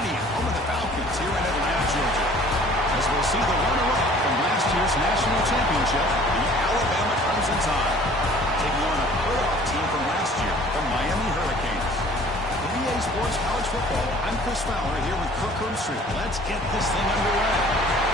Stadium, home of the Falcons here in Atlanta, Georgia. As we'll see the runner-up from last year's national championship, the Alabama Crimson Tide, taking on a playoff team from last year, the Miami Hurricanes. For EA Sports College Football, I'm Chris Fowler here with Kirk Herbstreit. Let's get this thing underway.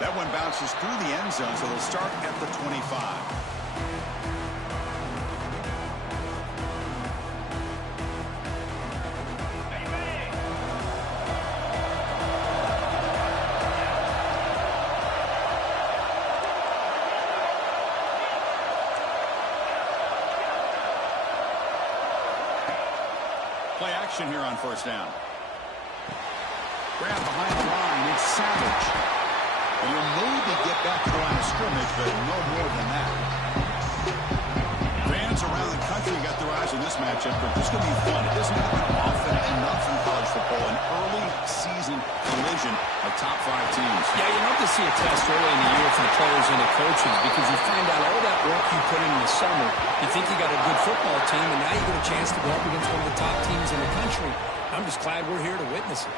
That one bounces through the end zone, so they'll start at the 25. Play action here on first down. Grab behind the line. It's Savage. And you'll maybe get back to the line of scrimmage, but no more than that. Fans around the country got their eyes on this matchup, but this is going to be fun. It doesn't happen often enough in college football, an early season collision of top 5 teams. Yeah, you love to see a test early in the year for the players and the coaches because you find out all that work you put in the summer. You think you got a good football team, and now you get a chance to go up against one of the top teams in the country. I'm just glad we're here to witness it.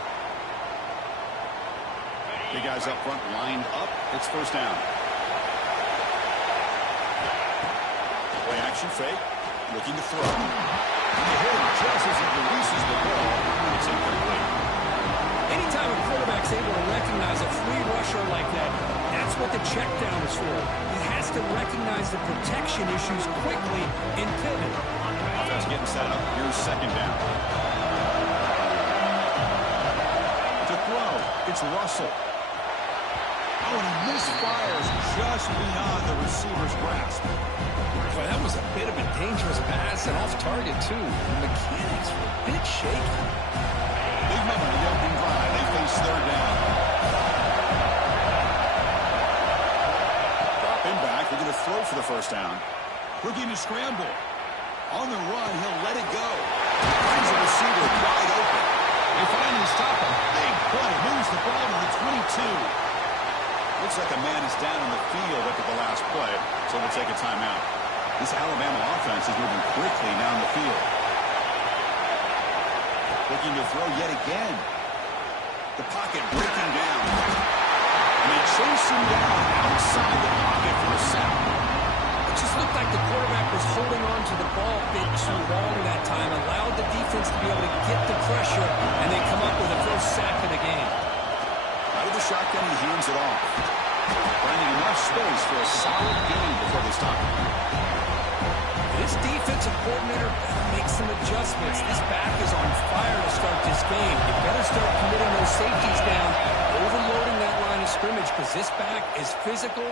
The guys up front lined up. It's first down. Play action fake. Looking to throw. And the hitter just as it releases the ball. It's incomplete. Anytime a quarterback's able to recognize a free rusher like that, that's what the check down is for. He has to recognize the protection issues quickly and pivot. Offense getting set up. Here's second down. To throw. It's Russell. Oh, and he misfires just beyond the receiver's grasp. Boy, that was a bit of a dangerous pass and off target, too. The mechanics were a bit shaky. Big moment in the opening drive. They face third down. Drop him back. They're going to throw for the first down. Looking to scramble. On the run, he'll let it go. Finds the receiver wide open. They finally stop him. Big play. Moves the ball to the 22. Looks like a man is down in the field after the last play, so we'll take a timeout. This Alabama offense is moving quickly down the field. Looking to throw yet again. The pocket breaking down. And they chase him down outside the pocket for a sack. It just looked like the quarterback was holding on to the ball a bit too long that time, allowed the defense to be able to get the pressure, and they come up with the first sack of the game. Out of the shotgun, he hands it off. Finding enough space for a solid gain before they stop him. This defensive coordinator better make some adjustments. This back is on fire to start this game. You better start committing those safeties down, overloading that line of scrimmage, because this back is physical.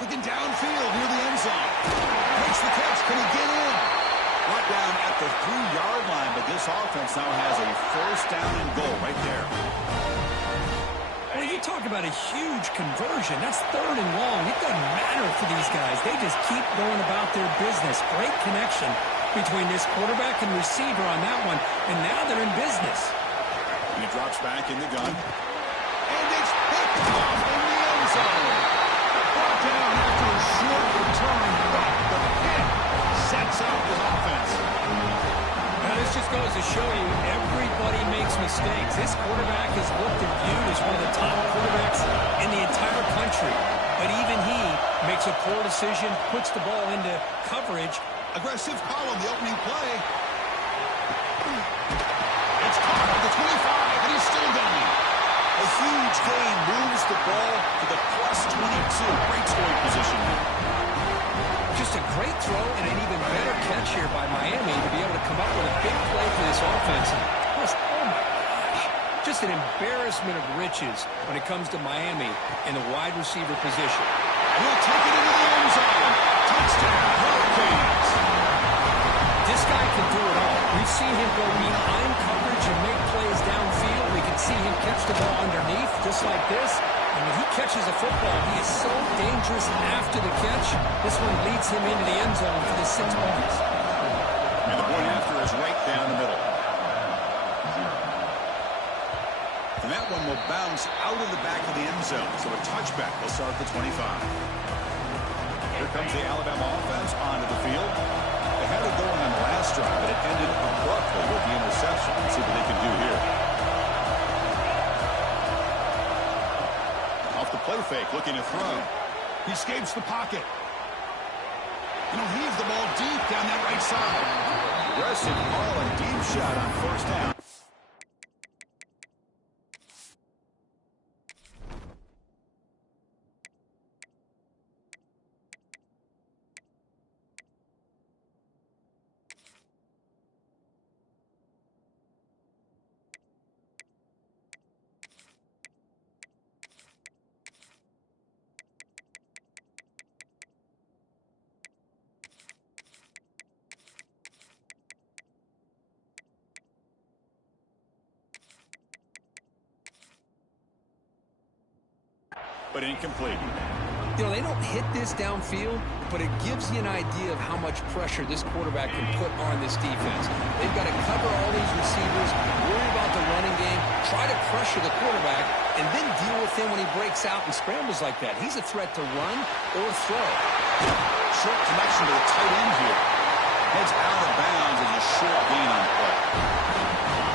Looking downfield near the end zone. Makes the catch. Can he get in? Brought down at the 3-yard line, but this offense now has a first down and goal right there. Well, you talk about a huge conversion. That's 3rd and long. It doesn't matter for these guys. They just keep going about their business. Great connection between this quarterback and receiver on that one, and now they're in business. And he drops back in the gun. And it's picked off in the end zone. Brought down after a short return, but the pick sets up his offense. Now, this just goes to show you everybody makes mistakes. This quarterback is looked and viewed as one of the top quarterbacks in the entire country. But even he makes a poor decision, puts the ball into coverage. Aggressive call on the opening play. It's caught at the 25, and he's still down. A huge gain moves the ball to the +22. Great scoring position there. Just a great throw and an even better catch here by Miami to be able to come up with a big play for this offense. Plus, oh my gosh, just an embarrassment of riches when it comes to Miami in the wide receiver position. He'll take it into the end zone. Touchdown, go behind coverage and make plays downfield. We can see him catch the ball underneath, just like this. And when he catches a football, he is so dangerous after the catch. This one leads him into the end zone for the 6 points. And the point after is right down the middle. And that one will bounce out of the back of the end zone. So a touchback will start the 25. Here comes the Alabama offense onto the field. They had it going on the last drive, but it ended abruptly with the interception. Let's see what they can do here. Off the play fake, looking to throw. He escapes the pocket. And he'll heave the ball deep down that right side. Aggressive ball, a deep shot on first down. But incomplete. You know, they don't hit this downfield, but it gives you an idea of how much pressure this quarterback can put on this defense. They've got to cover all these receivers, worry about the running game, try to pressure the quarterback, and then deal with him when he breaks out and scrambles like that. He's a threat to run or throw. Short connection to the tight end here. Heads out of bounds as a short gain on the play.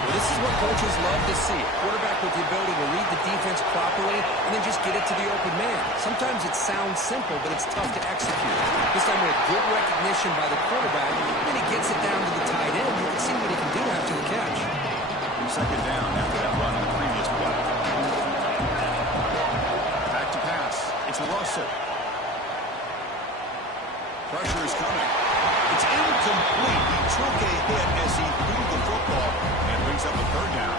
Well, this is what coaches love to see. A quarterback with the ability to read the defense properly and then just get it to the open man. Sometimes it sounds simple, but it's tough to execute. This time with good recognition by the quarterback, and he gets it down to the tight end. You can see what he can do after the catch. Second down after that run on the previous play. Back to pass. It's Russell. Pressure is coming. It's incomplete. He took a hit as he threw the football and brings up a third down.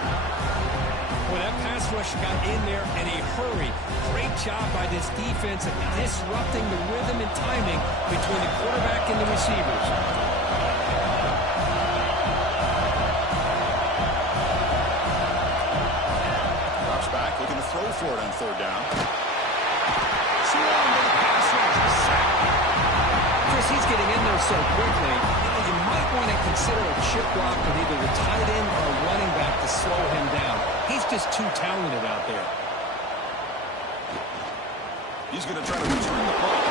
Well, that pass rush got in there in a hurry. Great job by this defense of disrupting the rhythm and timing between the quarterback and the receivers. Drops back, looking to throw for it on third down. Swarmed with the pass rush. Sack. Chris, he's getting in there so quickly. You might want to consider a chip block with either the tight end or a running back to slow him down. He's just too talented out there. He's going to try to return the ball.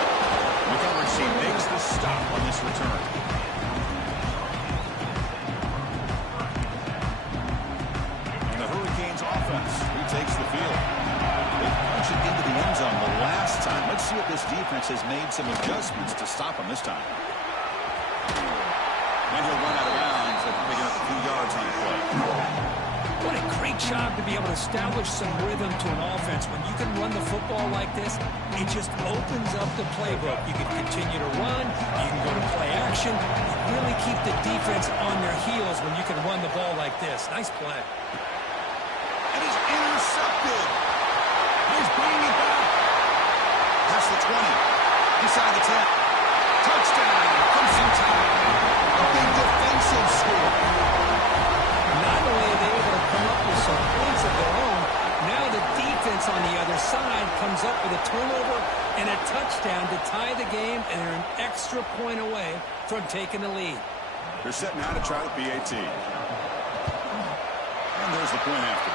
McElversey makes the stop on this return. And the Hurricanes offense retakes the field. They punch it into the end zone the last time. Let's see if this defense has made some adjustments to stop him this time. And he'll run out of bounds after picking up a few yards on the play. What a great job to be able to establish some rhythm to an offense. When you can run the football like this, it just opens up the playbook. You can continue to run. You can go to play action. You really keep the defense on their heels when you can run the ball like this. Nice play. And he's intercepted. He's bringing it back. Past the 20. Inside the 10. Touchdown. Crimson Tide. A big defensive score. Not only are they able to come up with some points of their own, now the defense on the other side comes up with a turnover and a touchdown to tie the game, and they're an extra point away from taking the lead. They're set now to try the PAT. And there's the point after.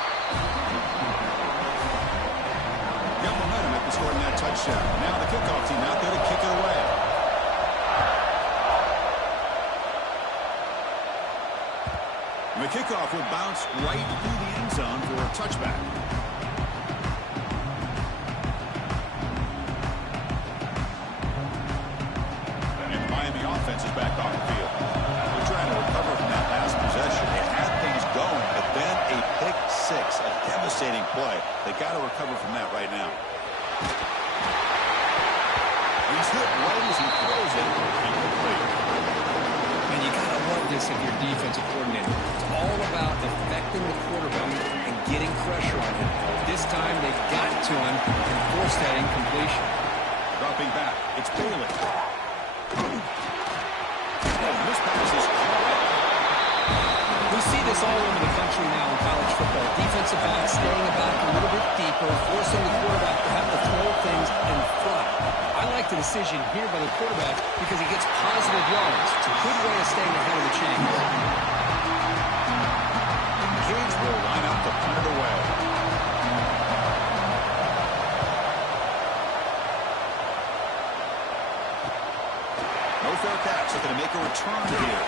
Got momentum after scoring that touchdown. Now the kickoff team out there to kick it away. And the kickoff will bounce right through the end zone for a touchback. And the Miami offense is back on the field. They're trying to recover from that last possession. They had things going, but then a pick six, a devastating play. They got to recover from that right now. He's hit right as he throws it. Incomplete. And you got to love this if you're defensive coordinator. It's all about affecting the quarterback and getting pressure on him. This time they've got to him and force that incompletion. Dropping back. It's Bailey. Oh, this pass is caught. We see this all over the country now in college football. Defensive backs staying back a little bit deeper, forcing the quarterback to have to throw things in front. I like the decision here by the quarterback because he gets positive yards. It's a good way of staying ahead of the chains. Kids will line up to punt it away. No fair catch. They're going to make a return here.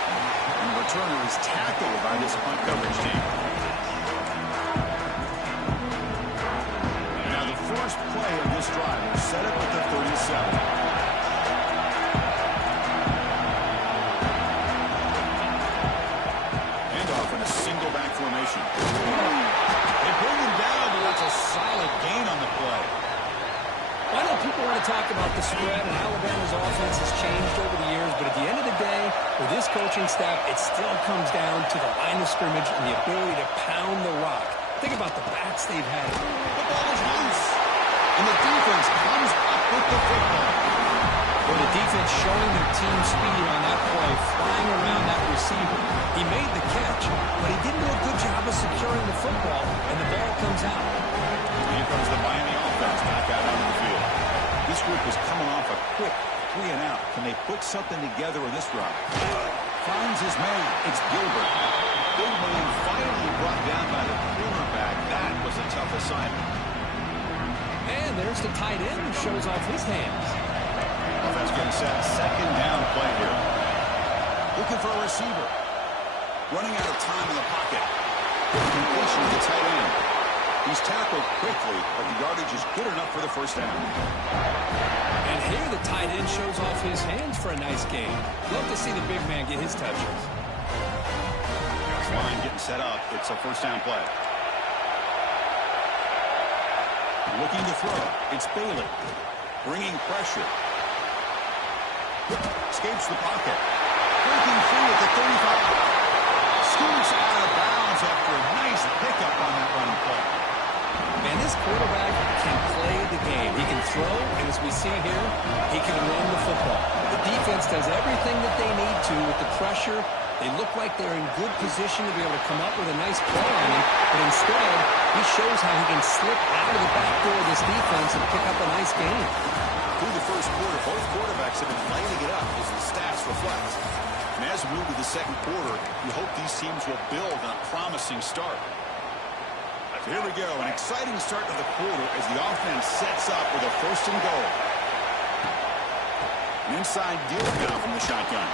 And the returner is tackled by this punt coverage team. Now the first play of this drive will set up at the 37. Handoff in a single back formation. They bring him down, but that's a solid gain on the play. I know people want to talk about the spread, and Alabama's offense has changed over the years, but at the end of the day, with this coaching staff, it still comes down to the line of scrimmage and the ability to pound the rock. Think about the bats they've had. The ball is loose, and the defense comes up with the football. Well, the defense showing their team speed on that play, flying around that receiver. He made the catch, but he didn't do a good job of securing the football, and the ball comes out. Here comes the Miami offense back out onto the field. This group is coming off a quick 3 and out. Can they put something together in this drive? Finds his man. It's Gilbert. Big man finally brought down by the cornerback. That was a tough assignment. And there's the tight end who shows off his hands. Offense getting set. Second down play here. Looking for a receiver. Running out of time in the pocket. Completion to the tight end. He's tackled quickly, but the yardage is good enough for the first down. And here the tight end shows off his hands for a nice game. Love to see the big man get his touches. Line getting set up. It's a first down play. Looking to throw. It's Bailey. Bringing pressure. Escapes the pocket. Breaking free at the 35. Scoots out of bounds after a nice pickup on that running play. Man, this quarterback can play the game. He can throw, and as we see here, he can run the football. The defense does everything that they need to with the pressure. They look like they're in good position to be able to come up with a nice play on him, but instead, he shows how he can slip out of the back door of this defense and pick up a nice game. Through the first quarter, both quarterbacks have been lighting it up as the stats reflect. And as we move to the second quarter, we hope these teams will build on a promising start. So here we go, an exciting start to the quarter as the offense sets up with a first and goal. An inside deal now from the shotgun.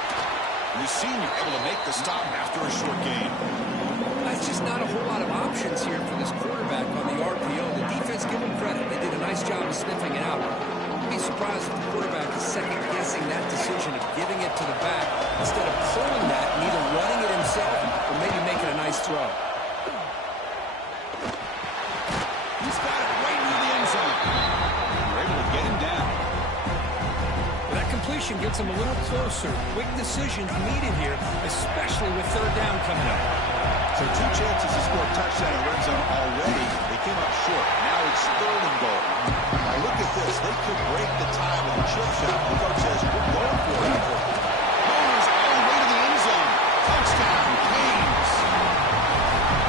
And the senior able to make the stop after a short gain. That's just not a whole lot of options here for this quarterback on the RPO. The defense, give them credit. They did a nice job of sniffing it out. I'd be surprised if the quarterback is second-guessing that decision of giving it to the back instead of pulling that and either running it himself or maybe making a nice throw. He's got it right near the end zone. We're able to get him down. Well, that completion gets him a little closer. Quick decisions needed here, especially with third down coming up. So 2 chances to score a touchdown in the red zone already. They came up short. Now it's third and goal. Now look at this. They could break the tie with a chip shot. The coach says, we're going for it. Goes all the way to the end zone. Touchdown, Canes.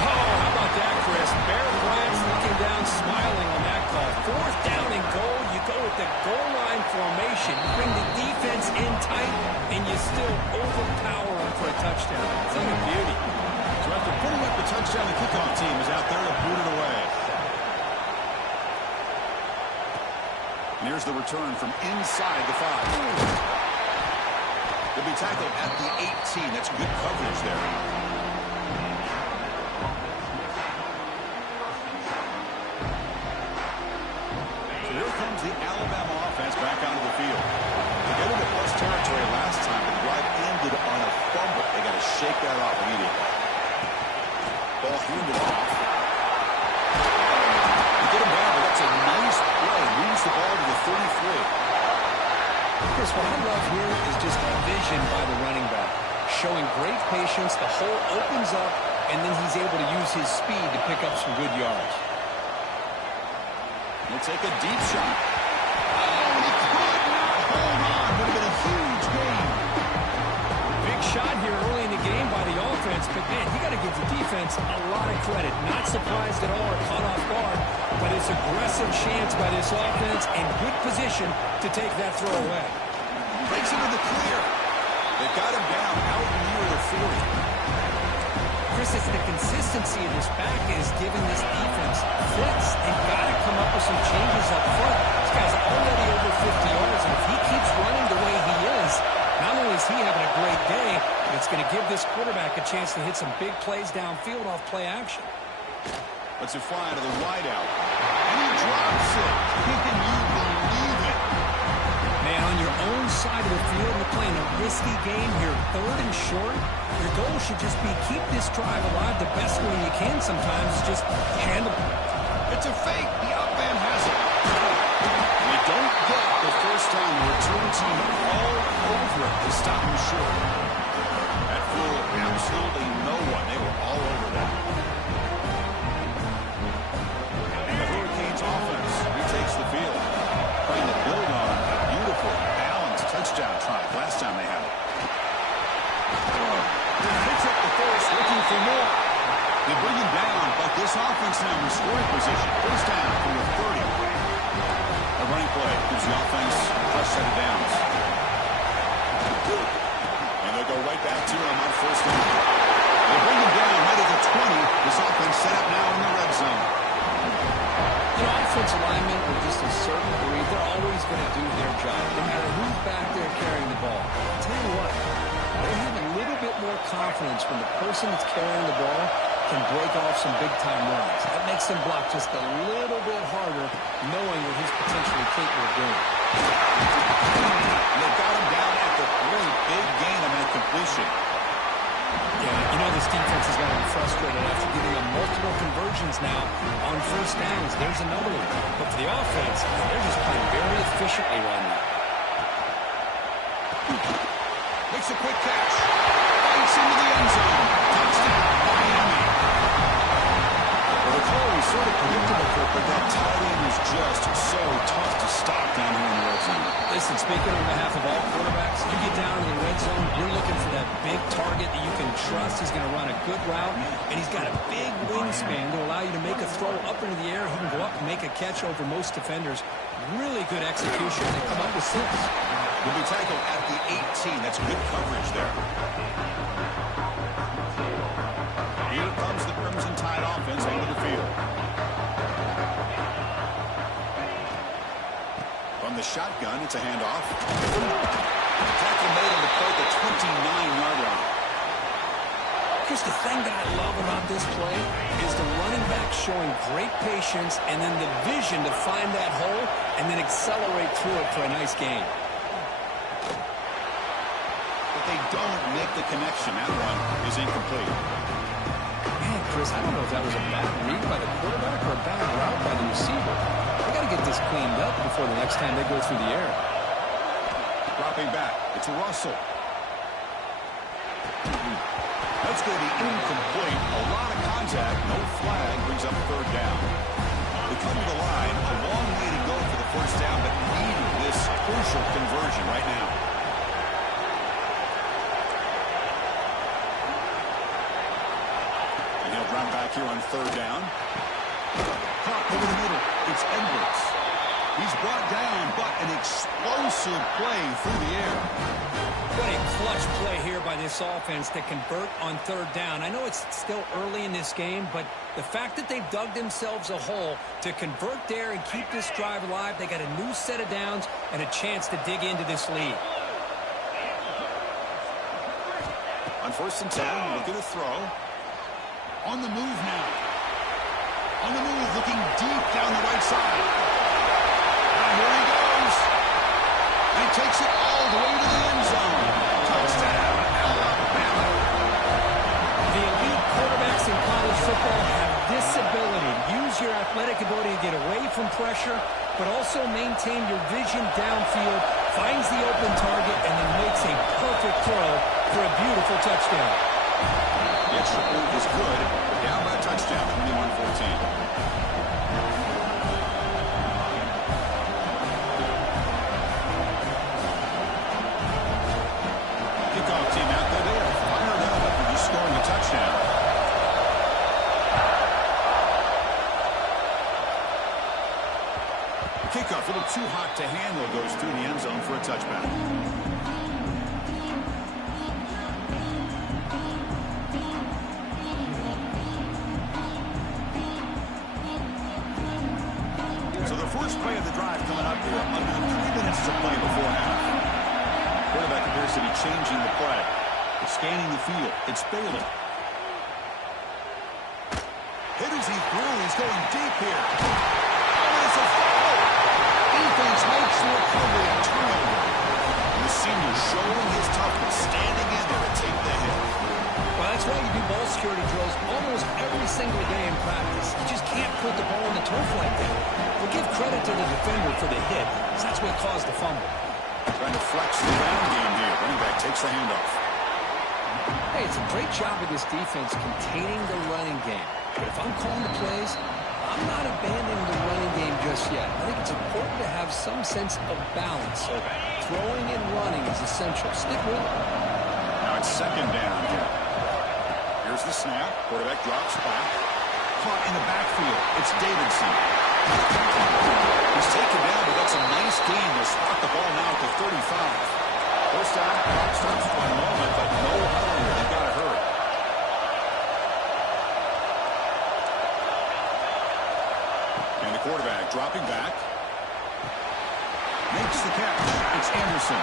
Oh, how about that, Chris? Bear Bryant's looking down, smiling on that call. Fourth down and goal. You go with the goal line formation. You bring the defense in tight, and you still overpower them for a touchdown. It's like a beauty. So after putting up the touchdown, the kickoff team is out there to boot it away. And here's the return from inside the 5. They'll be tackled at the 18. That's good coverage there. So here comes the Alabama offense back onto the field. They got into plus territory last time, but the drive ended on a fumble. They got to shake that off immediately. Ball handed off. They get him down, but that's a nice play. Moves the ball to the 33. Chris, what I love here is just vision by the running back. Showing great patience. The hole opens up, and then he's able to use his speed to pick up some good yards. He'll take a deep shot. Oh, he could not hold on. Would have been a huge gain. Big shot here early in the game by the offense, but man, you got to give the defense a lot of credit. Not surprised at all or caught off guard, but it's aggressive chance by this offense and good position to take that throw away. Breaks into the clear. They got him down out near the 40. Chris, it's the consistency of this back is giving this defense fits. They've got to come up with some changes up front. This guy's already over 50 yards, and if he keeps running the way he is, not only is he having a great day, but it's going to give this quarterback a chance to hit some big plays downfield off play action. Let's it fly to the wideout. And he drops it. Can you believe it? Man, on your own side of the field, you're playing a risky game here. 3rd and short. Your goal should just be keep this drive alive the best way you can sometimes. Just handle it. It's a fake. The up man has it. They don't get the first time. The return team all over it to stop him short. That fooled absolutely no one. They were all over that. And the Hurricanes offense retakes the field. Trying to build on a beautiful, balanced touchdown try last time they had it. Picks up the force, looking for more. They bring him down, but this offense now in scoring position. First down from the 30. A running play gives the offense a fresh set of downs. And they'll go right back to him on first down. They bring him down right at the 20. This offense set up now in the red zone. You know, offensive linemen with just a certain breed, they're always going to do their job, no matter who's back there carrying the ball. I'll tell you what, they have a little bit more confidence when the person that's carrying the ball can break off some big-time runs. That makes them block just a little bit harder, knowing what he's potentially capable of doing. They got him down at the 3. Big gain on that completion. Yeah, you know this defense is going to be frustrated after giving them multiple conversions now on first downs. There's another one. But for the offense, they're just playing very efficiently right now. Makes a quick catch. Bites into the end zone. Touchdown, Miami. Well, the throw was sort of predictable, but that tight end was just so tough to stop down here in the red zone. Listen, speaking on behalf of all quarterbacks, you get down in the red zone, you're looking for that big target that you can trust. He's going to run a good route, and he's got a big wingspan to allow you to make a throw up into the air. He can go up and make a catch over most defenders. Really good execution. They come up with 6. Will be tackled at the 18. That's good coverage there. Here comes the Crimson Tide offense onto the field. From the shotgun, it's a handoff. Tackle made on the play at the 29-yard line. Chris, the thing that I love about this play is the running back showing great patience and then the vision to find that hole and then accelerate through it for a nice gain. But they don't make the connection. That one is incomplete. Man, Chris, I don't know if that was a bad read by the quarterback or a bad route by the receiver. They got to get this cleaned up before the next time they go through the air. Dropping back. It's Russell. That's going to be incomplete. A lot of contact. No flag. Brings up 3rd down. They come to the line. A long way to go for the first down, but need this crucial conversion right now. And he'll run back here on 3rd down. Pop over the middle. It's Edwards. He's brought down, but an explosive play through the air. What a clutch play here by this offense to convert on 3rd down. I know it's still early in this game, but the fact that they've dug themselves a hole to convert there and keep this drive alive, they got a new set of downs and a chance to dig into this lead. On 1st and 10, looking to throw. On the move now. On the move, looking deep down the right side. And here he goes. And he takes it all the way to the end zone. Touchdown, Alabama. The elite quarterbacks in college football have this ability. Use your athletic ability to get away from pressure, but also maintain your vision downfield, finds the open target, and then makes a perfect throw for a beautiful touchdown. The extra point is good. Down by a touchdown, 21-14. Kickoff team out there. They are fired up after just scoring a touchdown. too hot to handle, goes through the end zone for a touchback. So the first play of the drive coming up here, under 3 minutes to play before half. Quarterback appears to be changing the play. It's scanning the field. It's Bailey. Hit as he threw. He's going deep here. Oh, it's a foul. Defense makes the recovery and turnover. And the senior showing his toughness, standing in there to take the hit. Well, that's why you do ball security drills almost every single day in practice. You just can't put the ball in the turf like that. We'll give credit to the defender for the hit, because that's what caused the fumble. Trying to flex the ground game here. Running back takes the handoff. Hey, it's a great job of this defense containing the running game. But if I'm calling the plays, I'm not abandoning the running game just yet. I think it's important to have some sense of balance. So throwing and running is essential. Stick with it. Now it's second down here. Here's the snap. Quarterback drops back. Caught in the backfield. It's Davidson. He's taken down, but that's a nice gain. They'll spot the ball now at the 35. First down, clock starts for a moment, but no huddle here. They've got to hurry. And the quarterback dropping back. Makes the catch. It's Anderson.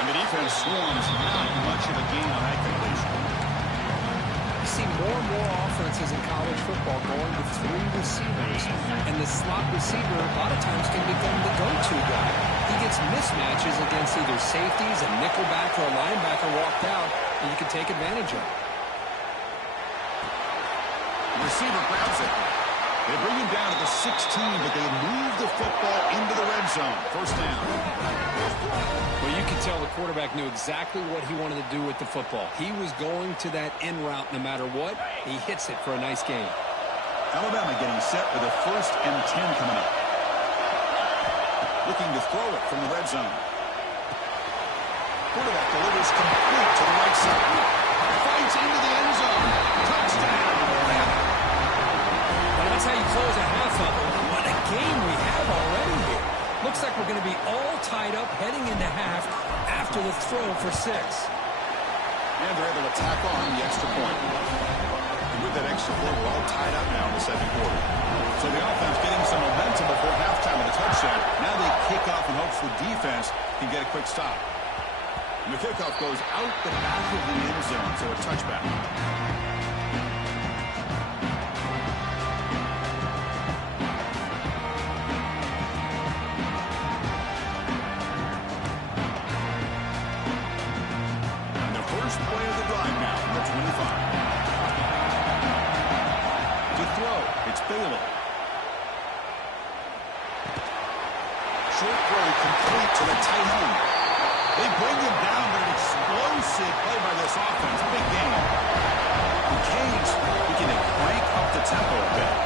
And the defense swarms. Not much of a gain on that completion. You see more and more offenses in college football going with 3 receivers, and the slot receiver a lot of times can become the go-to guy. He gets mismatches against either safeties, a nickelback, or a linebacker walked out, and you can take advantage of it. The receiver grabs it. They bring him down to the 16, but they move the football into the red zone. First down. Well, you can tell the quarterback knew exactly what he wanted to do with the football. He was going to that in route no matter what. He hits it for a nice gain. Alabama getting set with a 1st and 10 coming up. Looking to throw it from the red zone. Quarterback delivers complete to the right side. Fights into the end zone. Touchdown. And that's how you close a half up. What a game we have already here. Looks like we're going to be all tied up heading into half after the throw for 6. And they're able to tack on the extra point. And with that extra point, we're all tied up now in the second quarter. So the offense getting some momentum before halftime with a touchdown. Now they kick off in hopes the defense can get a quick stop. And the kickoff goes out the back of the end zone, so a touchback. And the first play of the drive now, number 25. To throw, it's Bailey. Short throw complete to the tight end. They bring him down, but an explosive play by this offense. Big game. The Canes looking to crank up the tempo a bit.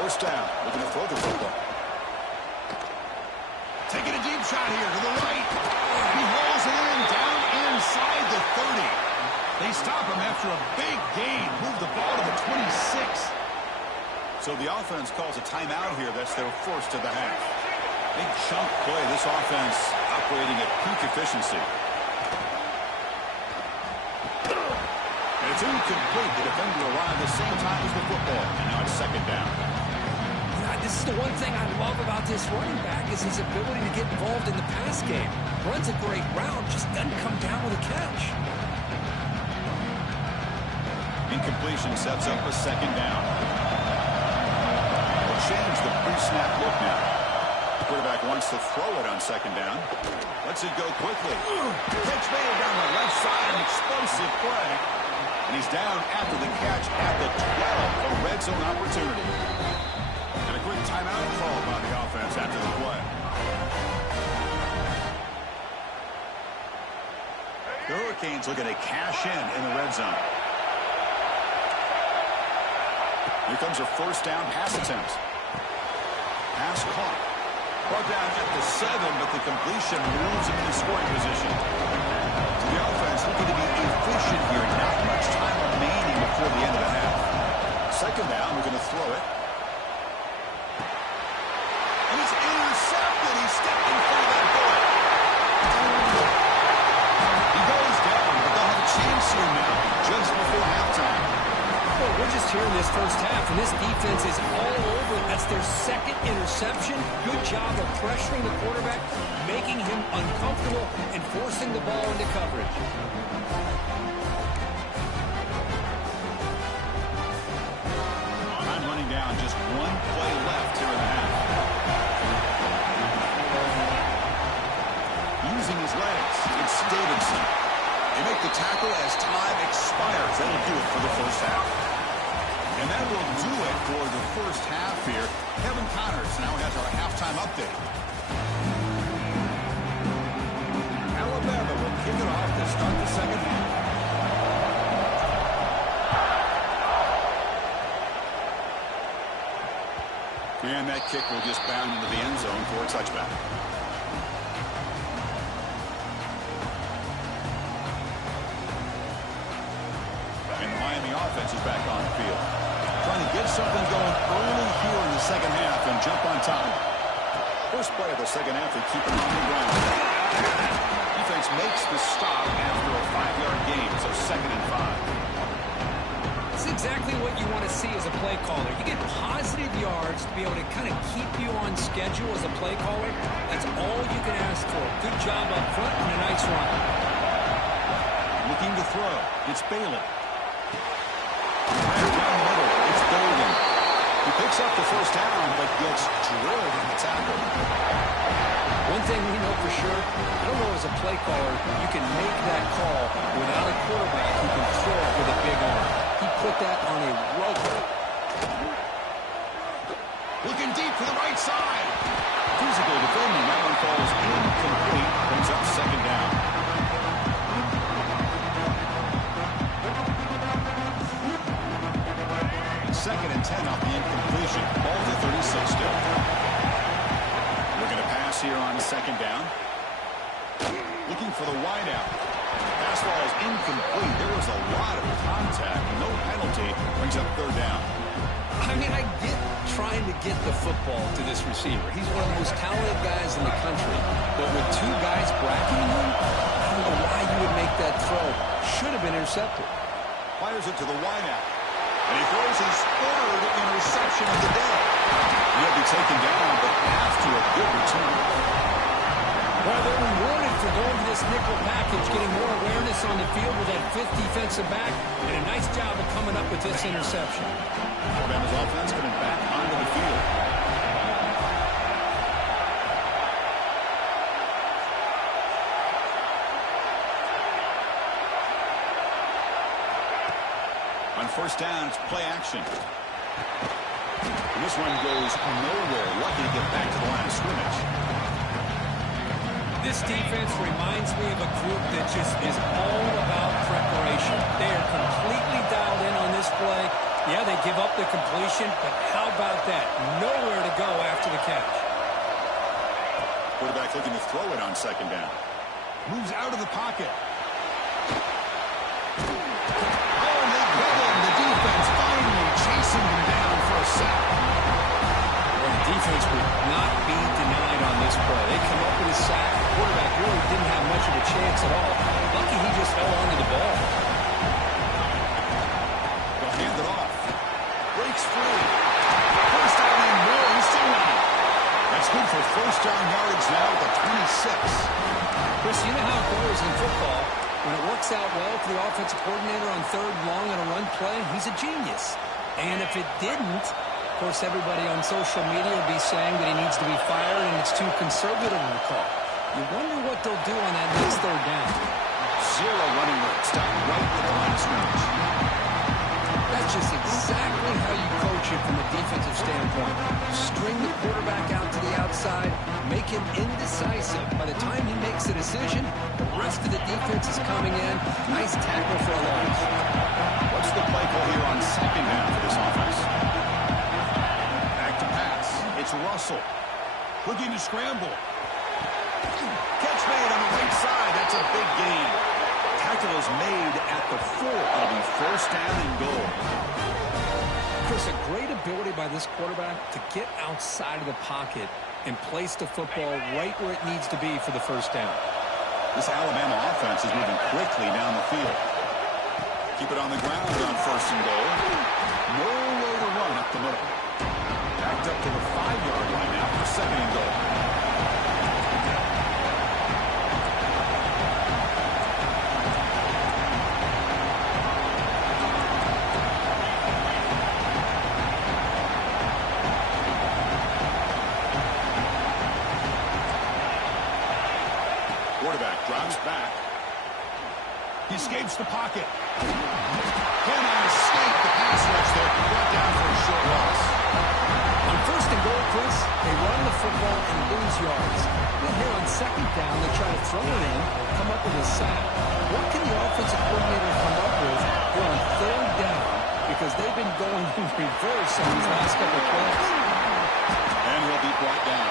First down, looking to throw the football. Taking a deep shot here to the right. He hauls it in, down inside the 30. They stop him after a big gain. Move the ball to the 26. So the offense calls a timeout here. That's their first of the half. Big chunk play. This offense operating at peak efficiency. And it's incomplete. The defender arrived at the same time as the football. And now it's second down. This is the one thing I love about this running back is his ability to get involved in the pass game. Runs a great route, just doesn't come down with a catch. Incompletion sets up a second down. We'll change the pre-snap look now. The quarterback wants to throw it on second down. Lets it go quickly. Pitch made down the left side, an explosive play. And he's down after the catch at the 12. A red zone opportunity. And a quick timeout called by the offense after the play. The Hurricanes looking to cash in the red zone. Here comes a first down pass attempt. Pass caught. Brought down at the 7, but the completion moves him into scoring position. The offense looking to be efficient here. Not much time remaining before the end of the half. Second down, we're going to throw it. And it's intercepted. He stepped in front of that bullet. He goes down, but they'll have a chance here now, just before halftime. Well, we're just here in this first half, and this defense is all over. That's their second interception. Good job of pressuring the quarterback, making him uncomfortable, and forcing the ball into coverage. I'm running down, just one play left here in the half. Using his legs, it's Davidson. They make the tackle as time expires. That'll do it for the first half. And that will do it for the first half here. Kevin Connors now has our halftime update. Alabama will kick it off to start the second half. And that kick will just bound into the end zone for a touchback. And the Miami offense is back on the field. Trying to get something going early here in the second half and jump on top. First play of the second half, they keep it on the ground. Defense makes the stop after a 5-yard gain, so 2nd and 5. It's exactly what you want to see as a play caller. You get positive yards to be able to kind of keep you on schedule as a play caller. That's all you can ask for. Good job up front and a nice run. Looking to throw. It's Bailey. Down the middle. It's Golden. He picks up the first down, but gets drilled in the tackle. One thing we know for sure, I don't know as a play caller, you can make that call without a quarterback who can throw it with a big arm. He put that on a rope. Looking deep to the right side. Physical defending. That one falls incomplete. Brings up second down. Second and 10 off the incompletion. Ball to 36 still. We're going to pass here on second down. Looking for the wideout. Pass ball is incomplete. There was a lot of contact. No penalty. Brings up third down. I mean, I get trying to get the football to this receiver. He's one of the most talented guys in the country. But with two guys bracketing him, I don't know why you would make that throw. Should have been intercepted. Fires it to the wideout. And he throws his third interception of the day. He'll be taken down, but after a good return. Well, they're rewarded for going to this nickel package, getting more awareness on the field with that fifth defensive back, and a nice job of coming up with this interception. Alabama's offense coming back onto the field. On first down, it's play action. And this one goes nowhere. Lucky to get back to the line of scrimmage. This defense reminds me of a group that just is all about preparation. They are completely dialed in on this play. Yeah, they give up the completion, but how about that? Nowhere to go after the catch. Quarterback looking to throw it on second down. Moves out of the pocket. Oh, and they get him. The defense finally chasing him down for a sack. Well, the defense would not be denied on this play. They come up with a sack. The quarterback really didn't have much of a chance at all. Lucky he just held on to the ball. They'll hand it off. Breaks free. First down and more. He's still on it. That's good for first down yardage now at the 26. Chris, you know how it goes in football. When it works out well for the offensive coordinator on third and long on a run play, he's a genius. And if it didn't, of course, everybody on social media will be saying that he needs to be fired and it's too conservative of a call. You wonder what they'll do on that next third down. Zero running room. Stop right at the line of scrimmage. That's just exactly how you coach it from a defensive standpoint. String the quarterback out to the outside, make him indecisive. By the time he makes a decision, the rest of the defense is coming in. Nice tackle for a loss. What's the play call here on second down for this offense? Back to pass. It's Russell. Looking to scramble. Catch made on the right side. That's a big gain. tackle is made at the 4. It'll be first down and goal. Chris, a great ability by this quarterback to get outside of the pocket and place the football right where it needs to be for the first down. This Alabama offense is moving quickly down the field. Keep it on the ground on first and goal. No way to run up the middle. Backed up to the 5-yard line now for second and goal. Quarterback drops back. He escapes the pocket. Cannot escape the pass rush there. Brought down for a short loss. On first and goal, Chris, they run the football and lose yards. Then here on second down, they try to throw it in, come up with a sack. What can the offensive coordinator come up with here on third down? Because they've been going in reverse on these last couple of plays. And he'll be brought down.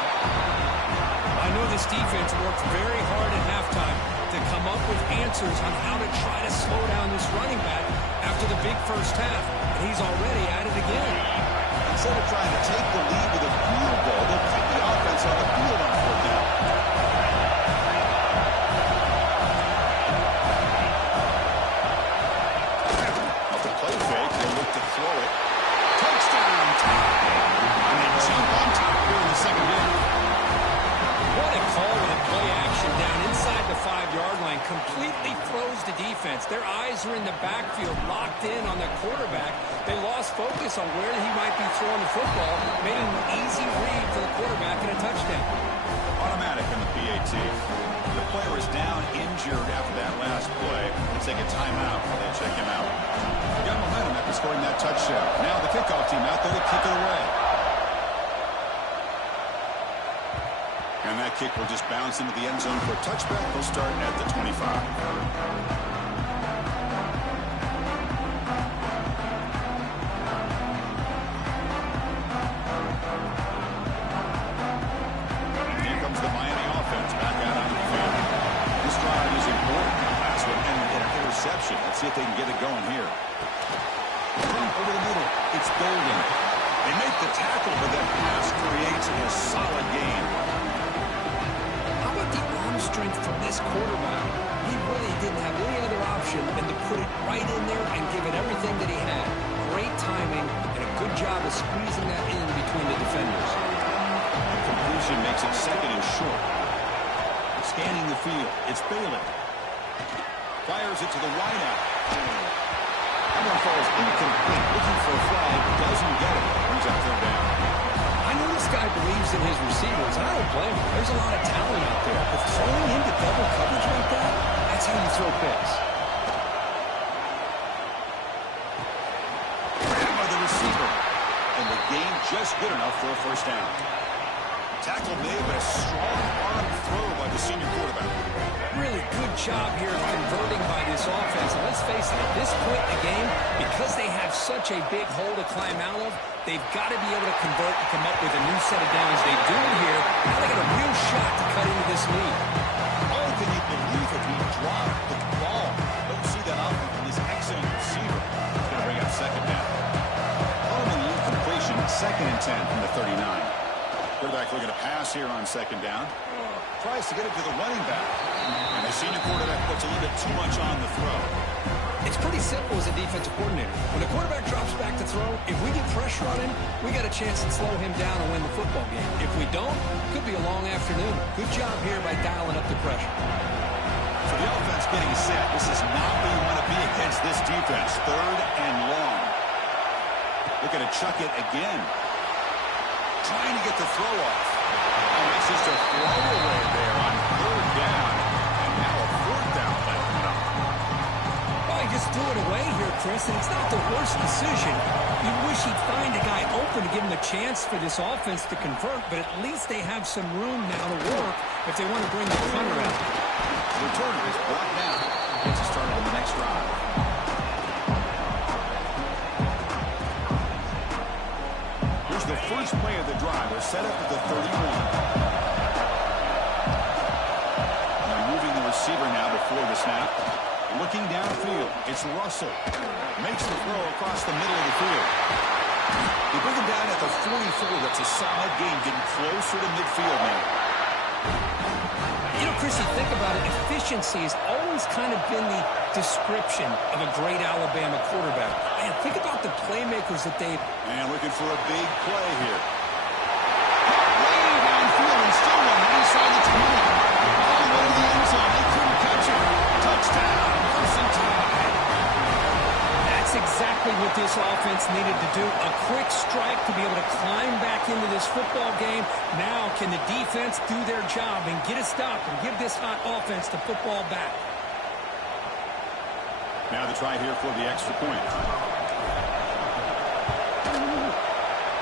I know this defense worked very hard at halftime to come up with answers on how to try to slow down this running back after the big first half. And he's already at it again. Instead of trying to take the lead with a field goal, they'll keep the offense on the field on fourth down. Off the play fake, they look to throw it. Touchdown tie. And they jump on top here in the second half. What a call with play action down inside the 5-yard line. Completely throws the defense. Their eyes are in the backfield, locked in on the quarterback. They lost focus on where he might be throwing the football. Made an easy read for the quarterback and a touchdown. Automatic in the PAT. The player is down injured after that last play. Let's take a timeout while they check him out. Got momentum after scoring that touchdown. Now the kickoff team out there to kick it away. And that kick will just bounce into the end zone for a touchback. They'll start at the 25. Let's see if they can get it going here. Over the middle. It's Golden. They make the tackle, but that pass creates a solid gain. How about the arm strength from this quarterback? He really didn't have any other option than to put it right in there and give it everything that he had. Great timing and a good job of squeezing that in between the defenders. Completion makes it second and short. Scanning the field. It's Bailey. Fires it to the wideout. That one falls incomplete. Looking for a flag. Doesn't get it. Brings up third down. I know this guy believes in his receivers. I don't blame him. There's a lot of talent out there. But throwing into double coverage like that, that's how you throw picks. Grab by the receiver. And the gain just good enough for a first down. Tackle made, but a strong arm throw by the senior quarterback. Really good job here of converting by this offense. And let's face it, at this point in the game, because they have such a big hole to climb out of, they've got to be able to convert and come up with a new set of downs. They do it here. Now they got a real shot to cut into this lead. Oh, can you believe it? We dropped the ball. Don't see that often from this excellent receiver. It's going to bring up second down. Following the incompletion, second and 10 from the 39. Quarterback looking to pass here on second down. Tries to get it to the running back. And the senior quarterback puts a little bit too much on the throw. It's pretty simple as a defensive coordinator. When the quarterback drops back to throw, if we get pressure on him, we got a chance to slow him down and win the football game. If we don't, it could be a long afternoon. Good job here by dialing up the pressure. So the offense getting set. This is not where you want to be against this defense. Third and long. Looking to chuck it again. Trying to get the throw off. And it's just a throwaway there on third down. And now a fourth down play coming up. Well, he just threw it away here, Chris, and it's not the worst decision. You wish he'd find a guy open to give him a chance for this offense to convert, but at least they have some room now to work if they want to bring the punter out. The returner is brought down. Gets us started on the next drive. The first play of the drive. They're set up at the 31. And they're moving the receiver now before the snap. Looking downfield, it's Russell. Makes the throw across the middle of the field. They bring him down at the 44. That's a solid gain, getting closer to midfield now. You know, Chris, you think about it, efficiency has always kind of been the description of a great Alabama quarterback. Man, think about the playmakers that they've... And looking for a big play here. Way downfield and still one inside the 20. All the way to the end zone. They couldn't catch it. Touchdown, Crimson Tide. That's exactly what this offense needed to do. A quick strike to be able to climb back into this football game. Now can the defense do their job and get a stop and give this hot offense the football back? Now the try here for the extra point.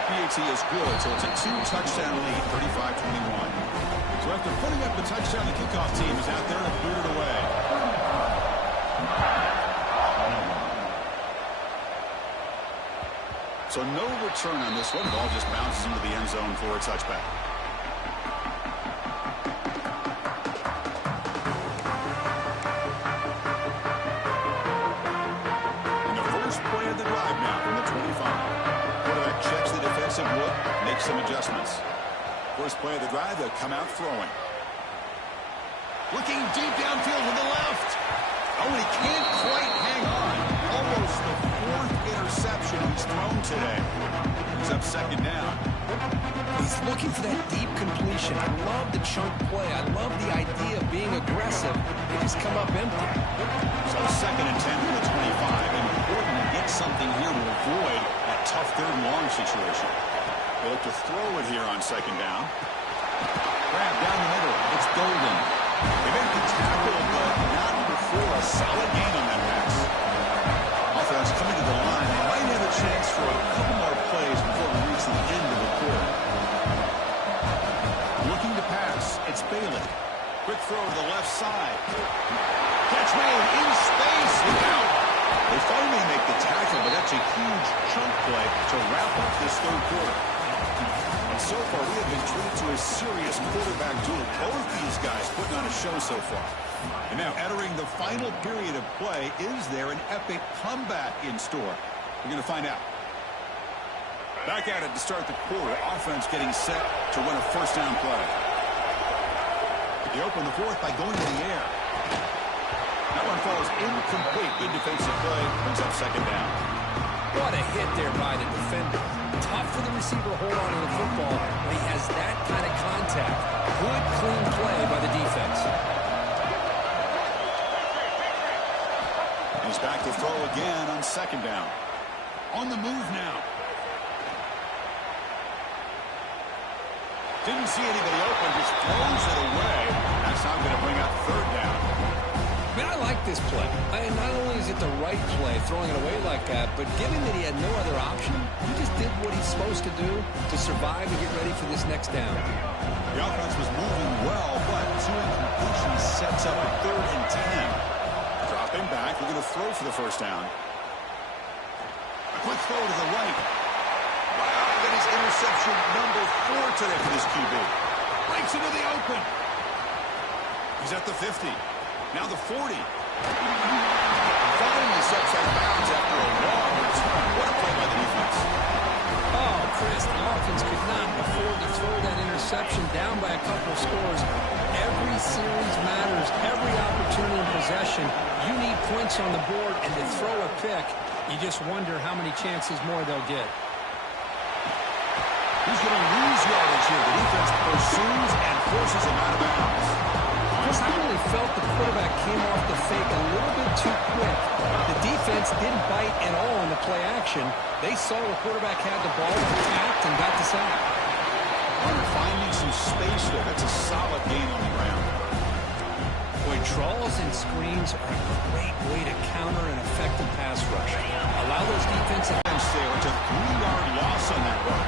PAT is good, so it's a 2-touchdown lead, 35-21. So after putting up the touchdown, the kickoff team is out there to boot it away. So no return on this one. Ball just bounces into the end zone for a touchback. And the first play of the drive now from the 25. Quarterback checks the defensive look, makes some adjustments. First play of the drive, they'll come out throwing. Looking deep downfield to the left. Oh, he can't quite hang on. Almost the fourth interception he's thrown today. He's up second down. He's looking for that deep completion. I love the chunk play. I love the idea of being aggressive. They just come up empty. So second and 10 from the 25. Important to get something here to avoid that tough third and long situation. They look to throw it here on second down. Grab down the middle. It's Golden. They make the tackle, but not before a solid gain on that pass. Offense coming to the line. They might have a chance for a couple more plays before we reach the end of the quarter. Looking to pass. It's Bailey. Quick throw to the left side. Catch made in space. Look out. They finally make the tackle, but that's a huge chunk play to wrap up this third quarter. And so far, we have been treated to a serious quarterback duel. Both these guys putting on a show so far. And now entering the final period of play, is there an epic comeback in store? We're going to find out. Back at it to start the quarter. Offense getting set to run a first down play. They open the fourth by going to the air. That one falls incomplete. Good defensive play. Brings up second down. What a hit there by the defender. Tough for the receiver to hold on to the football when he has that kind of contact. Good, clean play by the defense. He's back to throw again on second down. On the move now. Didn't see anybody open, just throws it away. That's now going to bring up third down. Man, I like this play. Not only is it the right play, throwing it away like that, but given that he had no other option, he just did what he's supposed to do to survive and get ready for this next down. The offense was moving well, but two incompletions sets up a 3rd and 10. Dropping back, we're going to throw for the first down. A quick throw to the right. Wow, that is interception number 4 today for this QB. Breaks into the open. He's at the 50. Now the 40. Finally sets out of bounds after a long return. What a play by the defense. Oh, Chris, the offense could not afford to throw that interception down by a couple of scores. Every series matters. Every opportunity in possession. You need points on the board, and to throw a pick, you just wonder how many chances more they'll get. He's going to lose yardage here. The defense pursues and forces him out of bounds. Chris, I really felt the quarterback came off the fake a little bit too quick. The defense didn't bite at all in the play action. They saw the quarterback had the ball, tapped, and got the sack. Finding some space there. That's a solid gain on the ground. Boy, draws and screens are a great way to counter an effective pass rush. Allow those defensive ends there. It's a 3-yard loss on that run.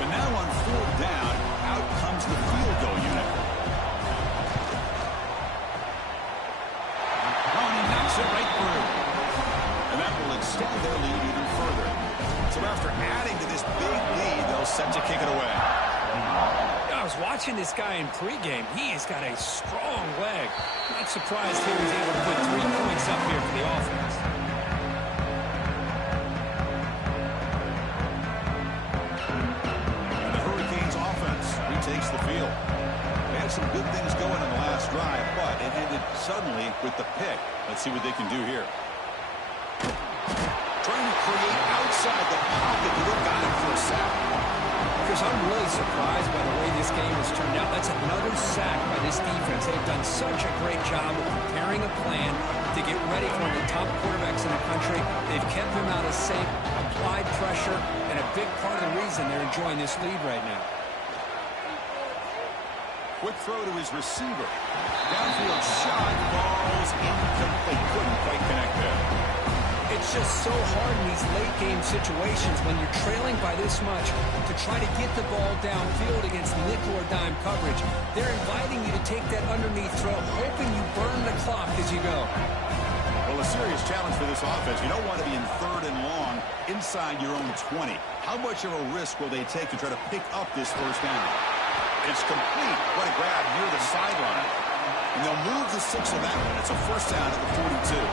So now on 4th down, out comes the field goal unit. It right through. And that will extend their lead even further. So after adding to this big lead, they'll set to kick it away. I was watching this guy in pregame. He's got a strong leg. Not surprised he was able to put 3 points up here for the offense. And the Hurricanes offense retakes the field. They had some good things going in the last drive, but it ended suddenly with the pick. Let's see what they can do here. Trying to create outside the pocket. They got him for a sack. Chris, I'm really surprised by the way this game has turned out. That's another sack by this defense. They've done such a great job of preparing a plan to get ready for one of the top quarterbacks in the country. They've kept him out of sync, applied pressure, and a big part of the reason they're enjoying this lead right now. Quick throw to his receiver. Downfield shot, balls incomplete. Couldn't quite connect there. It's just so hard in these late-game situations when you're trailing by this much to try to get the ball downfield against nickel or dime coverage. They're inviting you to take that underneath throw, hoping you burn the clock as you go. Well, a serious challenge for this offense. You don't want to be in 3rd and long inside your own 20. How much of a risk will they take to try to pick up this first down? It's complete. What a grab near the sideline. And they'll move the 6 of that one. It's a first down at the 42.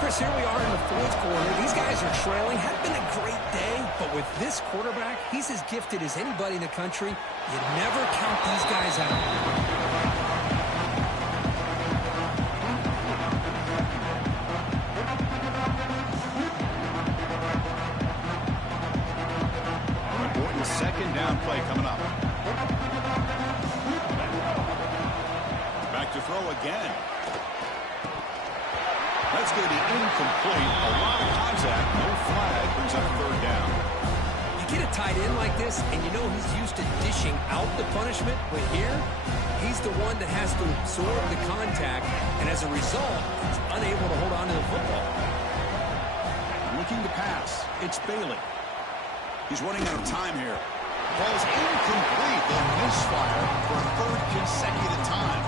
Chris, here we are in the 4th quarter. These guys are trailing. Hadn't been a great day, but with this quarterback, he's as gifted as anybody in the country. You never count these guys out. Important 2nd down play coming up. Back to throw again. That's going to be incomplete. A lot of contact. No flag. Brings up 3rd down. You get a tight end like this, and you know he's used to dishing out the punishment. But here, he's the one that has to absorb the contact, and as a result, he's unable to hold on to the football. Looking to pass. It's Bailey. He's running out of time here. Ball's incomplete. The misfire for a 3rd consecutive time.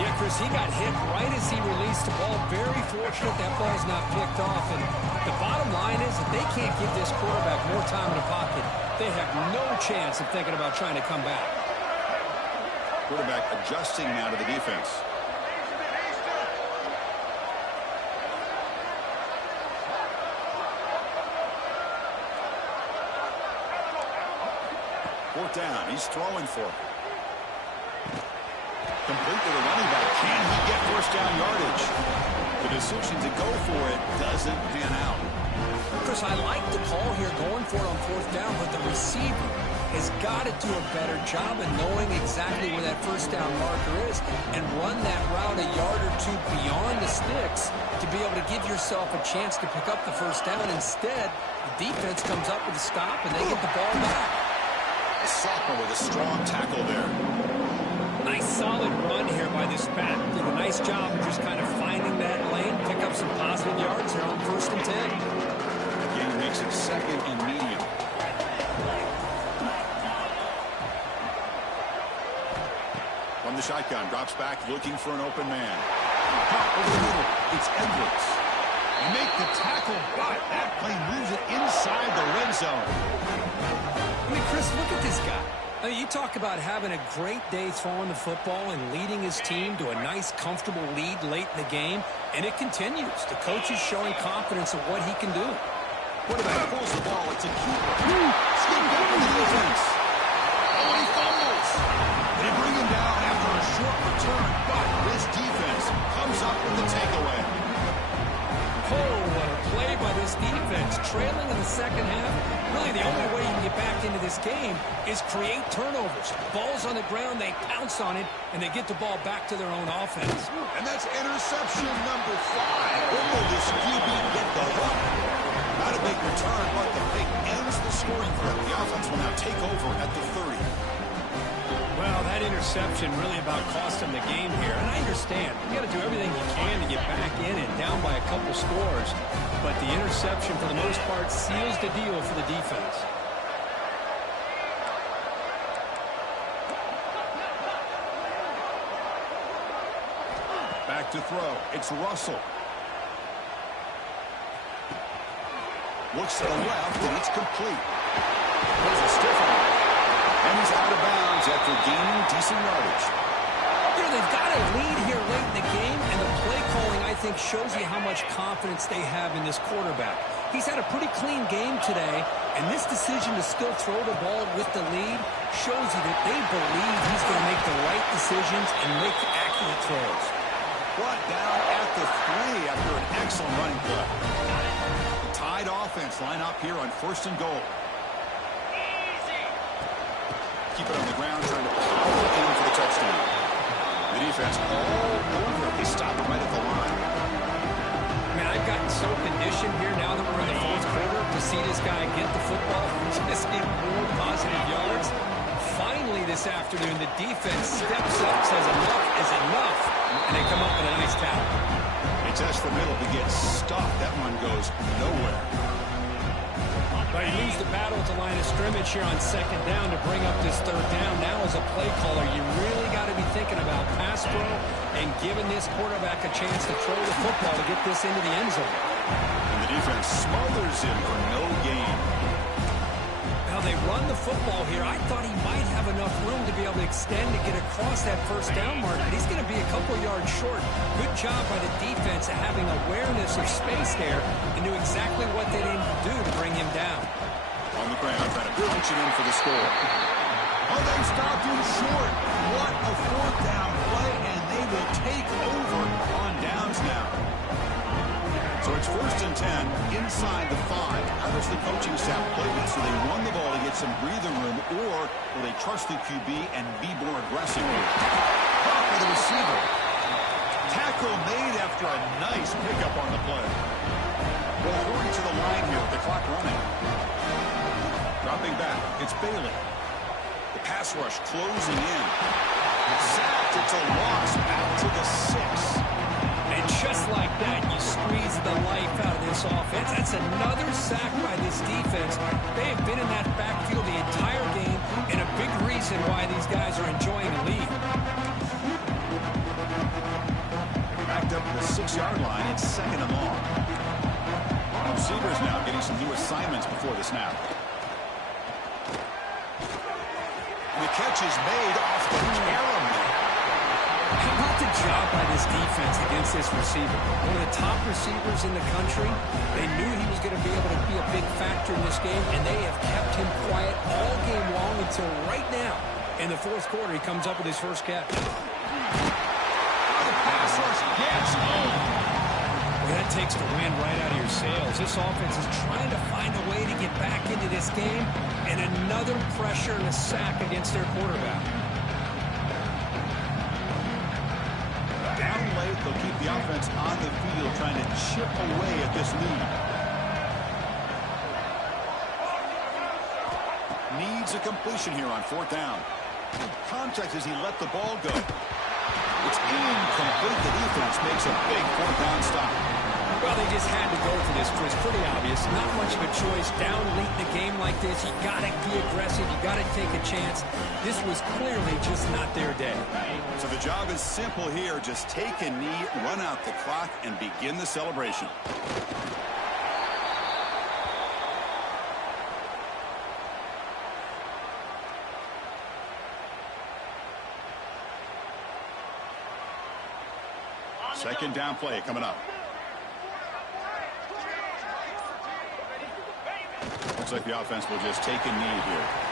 Yeah, Chris, he got hit right as he released the ball. Very fortunate that ball's not picked off. And the bottom line is that they can't give this quarterback more time in the pocket. They have no chance of thinking about trying to come back. Quarterback adjusting now to the defense. Fourth down. He's throwing for it. Complete to the running back. Can he get first down yardage? The decision to go for it doesn't pan out. Chris, I like the call here going for it on 4th down, but the receiver has got to do a better job of knowing exactly where that first down marker is and run that route a yard or 2 beyond the sticks to be able to give yourself a chance to pick up the first down. Instead, the defense comes up with a stop and they get the ball back. Sophomore with a strong tackle there. Nice solid run here by this back. Did a nice job of just kind of finding that lane, pick up some positive yards here on 1st and 10. Again, makes it 2nd and medium. From the shotgun, drops back, looking for an open man. Pop over the middle. It's Edwards. They make the tackle, but that play moves it inside the red zone. I mean, Chris, look at this guy. I mean, you talk about having a great day throwing the football and leading his team to a nice, comfortable lead late in the game, and it continues. The coach is showing confidence of what he can do. Quarterback pulls the ball. It's a keeper. Scooped up in the defense. Oh, he fumbles. They bring him down after a short return, but this defense comes up with the takeaway. Oh, what a play by this defense. Trailing in the 2nd half. Really, the only way you can get back into this game is create turnovers. Ball's on the ground, they pounce on it, and they get the ball back to their own offense. And that's interception number 5. Where will this QB get the hook? Not a big return, but the pick ends the scoring drive. The offense will now take over at the 30. Well, that interception really about cost them the game here. And I understand. You got to do everything you can to get back in and down by a couple scores. But the interception, for the most part, seals the deal for the defense. Back to throw. It's Russell. Looks to the left, and it's complete. There's a stiff one. And he's out of bounds. gaining decent yardage. You know, they've got a lead here late in the game, and the play calling, I think, shows you how much confidence they have in this quarterback. He's had a pretty clean game today, and this decision to still throw the ball with the lead shows you that they believe he's going to make the right decisions and make accurate throws. Brought down at the 3 after an excellent running play. The tied offense line up here on 1st and goal. Keep it on the ground, trying to power in for the touchdown. The defense all over. They stop it right at the line. Man, I've gotten so conditioned here now that we're in the 4th quarter to see this guy get the football and just get more positive yards. Finally this afternoon, the defense steps up, says enough is enough, and they come up with a nice tackle. They test the middle to get stuffed. That one goes nowhere. But he moves the battle at the line of scrimmage here on 2nd down to bring up this 3rd down. Now as a play caller, you really got to be thinking about pass pro and giving this quarterback a chance to throw the football to get this into the end zone. And the defense smothers him for no gain. Now they run the football here. I thought he might have enough room to be able to extend to get across that 1st down mark, but he's going to be a couple yards short. Good job by the defense of having awareness of space there and knew exactly what they needed to do to bring him down. On the ground, trying to punch it in for the score. Oh, they stopped him short. What a 4th down play, and they will take over on downs now. So it's 1st and 10 inside the 5. How does the coaching staff play this? Do they run the ball to get some breathing room, or will they trust the QB and be more aggressive? Pop with the receiver. Tackle made after a nice pickup on the play. We'll hurry to the line here with the clock running. Dropping back, it's Bailey. The pass rush closing in. Sacked, it's a loss, back to the 6. And just like that, you squeeze the life out of this offense. That's another sack by this defense. They have been in that backfield the entire game, and a big reason why these guys are enjoying the lead. Backed up to the 6-yard line, it's 2nd and long. Receivers now getting some new assignments before the snap. The catch is made off the carom. How about the job by this defense against this receiver? One of the top receivers in the country. They knew he was going to be able to be a big factor in this game, and they have kept him quiet all game long until right now. In the 4th quarter, he comes up with his first catch. The pass rush gets home. That takes the wind right out of your sails. This offense is trying to find a way to get back into this game, and another pressure and a sack against their quarterback. Down late, they'll keep the offense on the field, trying to chip away at this lead. Needs a completion here on 4th down. Contact as he let the ball go. It's incomplete. The defense makes a big 4th down stop. Well, they just had to go for this, Chris. Pretty obvious. Not much of a choice. Down late in a game like this, you got to be aggressive. You got to take a chance. This was clearly just not their day. So the job is simple here. Just take a knee, run out the clock, and begin the celebration. Second down play coming up. Looks like the offense will just take a knee here.